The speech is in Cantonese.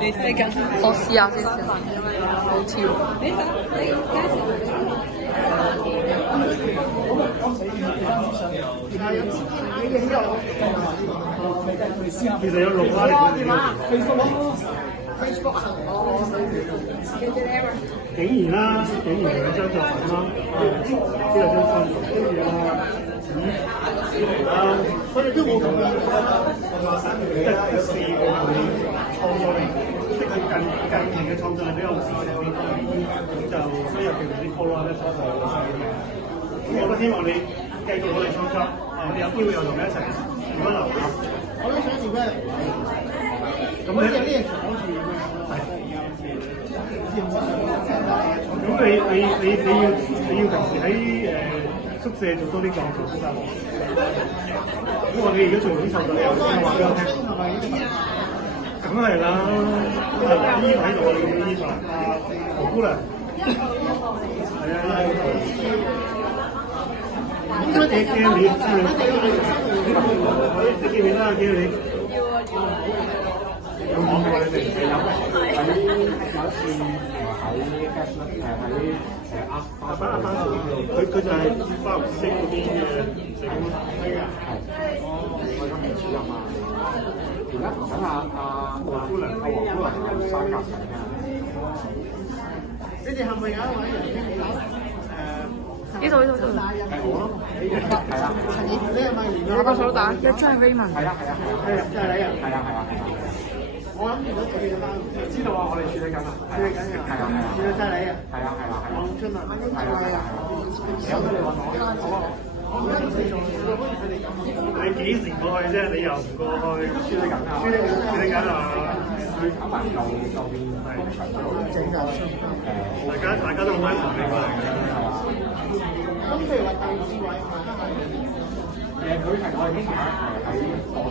你睇緊？我試下先，好跳。其實有6啦，竟然啦，竟然有張作品啦，呢個張創作，跟住佢哋都冇咁樣，即係4個佢創作力，即係近期嘅創作力比較少啲，咁就所以入邊啲 follow 咧創作力少啲。咁我都希望你繼續努力創作，你有機會又同你一齊如果留下。我都想做咩？咁你呢樣講住咩？咁你要平時喺宿舍做多啲創作先得喎。咁我哋而家做緊創作，你有咩話俾我聽？梗係啦，依喺度你嘅衣服何姑娘，係啊，應該幾驚你，你記唔記得啊？記你。有講過你哋喺有一次喺 Gaslight 喺阿班佢就係包式嗰啲嘅社工係啊，係我而家未主任啊，而家同緊阿黃姑娘有三甲緊㗎。你哋係咪有一位人經理？呢度。係我咯，係啊，你係咪攞個手打，一張係 Raymond。係啊，就係你啊！係啊。我諗住都處理緊，知道啊！我哋處理緊啊，處理緊嘅，係啊，處理晒你啊，係啊，我出嚟，係啊，有得你揾我，好啊！你幾時過去啫？你又唔過去？處理緊啊！處理緊啊！去搞埋舊邊係整緊，大家都好開心嘅，係啊。咁譬如話第二位，佢係我哋呢排喺